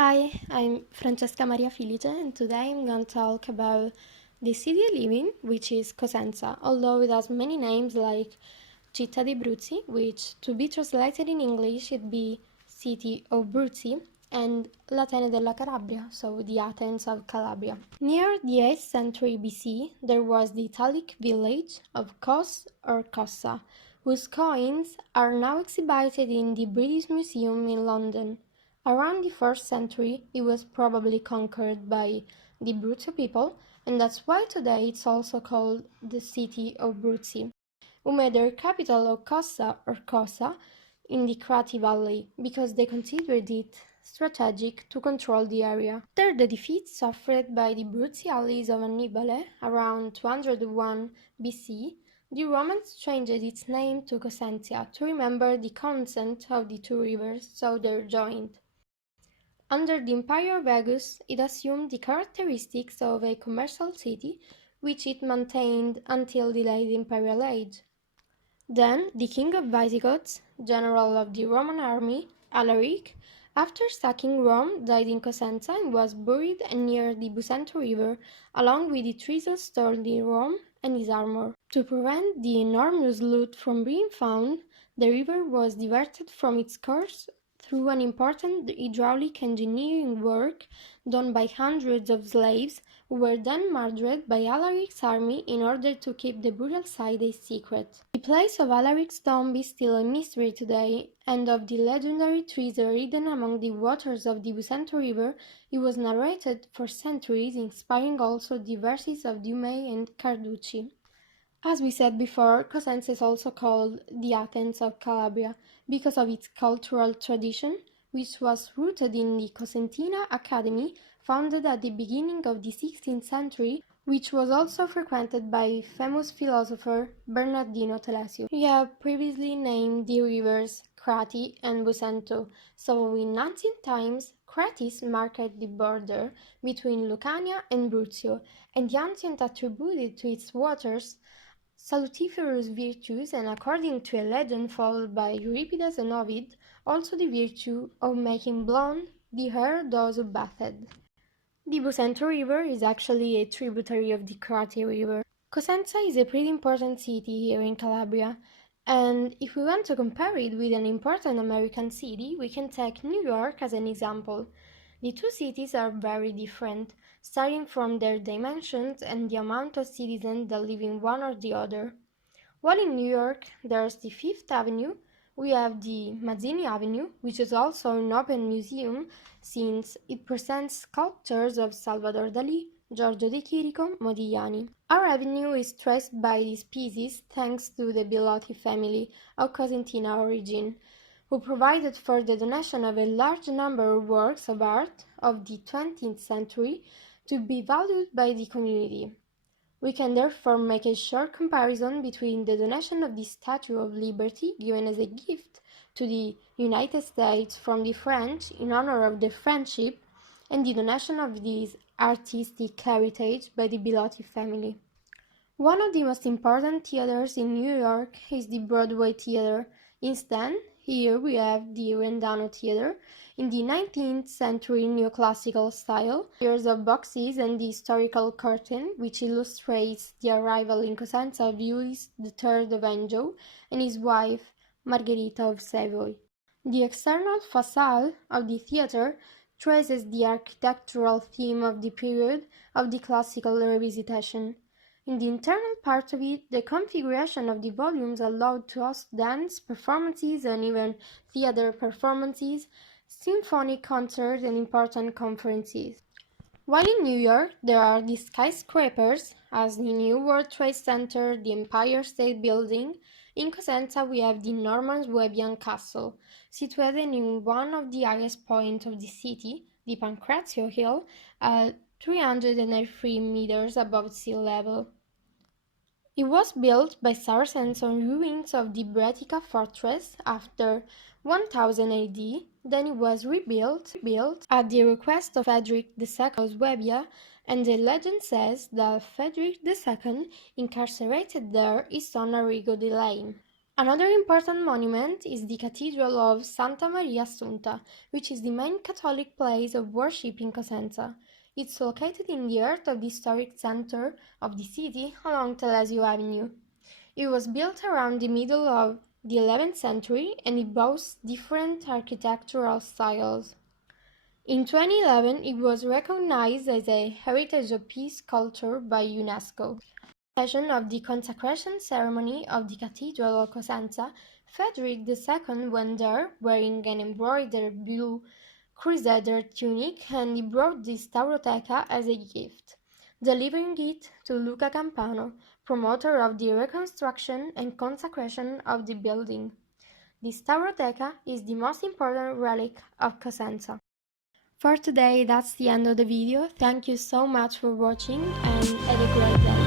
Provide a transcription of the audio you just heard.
Hi, I'm Francesca Maria Filice, and today I'm going to talk about the city I live in, which is Cosenza, although it has many names like Città di Abruzzi, which to be translated in English would be City of Abruzzi, and L'Atene della Calabria, so the Athens of Calabria. Near the 8th century BC, there was the Italic village of Kos or Cossa, whose coins are now exhibited in the British Museum in London. Around the 1st century, it was probably conquered by the Abruzzo people, and that's why today it's also called the city of Abruzzi, who made their capital of Cossa or Cosa in the Crati Valley, because they considered it strategic to control the area. After the defeat suffered by the Abruzzi allies of Annibale around 201 BC, the Romans changed its name to Cosenza to remember the consent of the two rivers, so they're joined. Under the Empire of Augustus, it assumed the characteristics of a commercial city, which it maintained until the late Imperial Age. Then, the king of Visigoths, general of the Roman army, Alaric, after sacking Rome, died in Cosenza and was buried near the Busento River, along with the treasures stored in Rome and his armor. To prevent the enormous loot from being found, the river was diverted from its course through an important hydraulic engineering work done by hundreds of slaves, who were then murdered by Alaric's army in order to keep the burial site a secret. The place of Alaric's tomb is still a mystery today, and of the legendary treasure hidden among the waters of the Busento River, it was narrated for centuries, inspiring also the verses of Dumas and Carducci. As we said before, Cosenza is also called the Athens of Calabria because of its cultural tradition, which was rooted in the Cosentina Academy, founded at the beginning of the 16th century, which was also frequented by famous philosopher Bernardino Telesio. We have previously named the rivers Crati and Busento, so in ancient times, Cratis marked the border between Lucania and Bruzio, and the ancient attributed to its waters salutiferous virtues, and according to a legend followed by Euripides and Ovid, also the virtue of making blonde the hair of those who bathed. The Busento River is actually a tributary of the Crati River. Cosenza is a pretty important city here in Calabria, and if we want to compare it with an important American city, we can take New York as an example. The two cities are very different, starting from their dimensions and the amount of citizens that live in one or the other. While in New York there's the Fifth Avenue, we have the Mazzini Avenue, which is also an open museum since it presents sculptures of Salvador Dalí, Giorgio de Chirico, Modigliani. Our avenue is traced by this species thanks to the Bilotti family of Cosentina origin, who provided for the donation of a large number of works of art of the 20th century to be valued by the community. We can therefore make a short comparison between the donation of the Statue of Liberty given as a gift to the United States from the French in honor of their friendship and the donation of this artistic heritage by the Bilotti family. One of the most important theaters in New York is the Broadway Theater. Instead, here we have the Rendano Theater in the 19th century neoclassical style, years of boxes and the historical curtain, which illustrates the arrival in Cosenza of Louis III of Anjou and his wife Margherita of Savoy. The external facade of the theater traces the architectural theme of the period of the classical revisitation. In the internal part of it, the configuration of the volumes allowed to host dance performances and even theater performances, symphonic concerts, and important conferences. While in New York, there are the skyscrapers, as the New World Trade Center, the Empire State Building. In Cosenza, we have the Norman Swabian Castle, situated in one of the highest points of the city, the Pancrazio Hill, at 383 meters above sea level. It was built by Saracens on ruins of the Bretica fortress after 1000 AD, then it was rebuilt at the request of Frederick II of Swabia, and the legend says that Frederick II incarcerated there his son Arrigo de Lane. Another important monument is the Cathedral of Santa Maria Assunta, which is the main Catholic place of worship in Cosenza. It's located in the heart of the historic center of the city along Telesio Avenue. It was built around the middle of the 11th century and it boasts different architectural styles. In 2011, it was recognized as a Heritage of Peace Culture by UNESCO. Occasion of the consecration ceremony of the Cathedral of Cosenza, Frederick II went there wearing an embroidered blue crusader tunic and he brought the Tauroteca as a gift, delivering it to Luca Campano, promoter of the reconstruction and consecration of the building. The Tauroteca is the most important relic of Cosenza. For today, that's the end of the video. Thank you so much for watching and have a great day.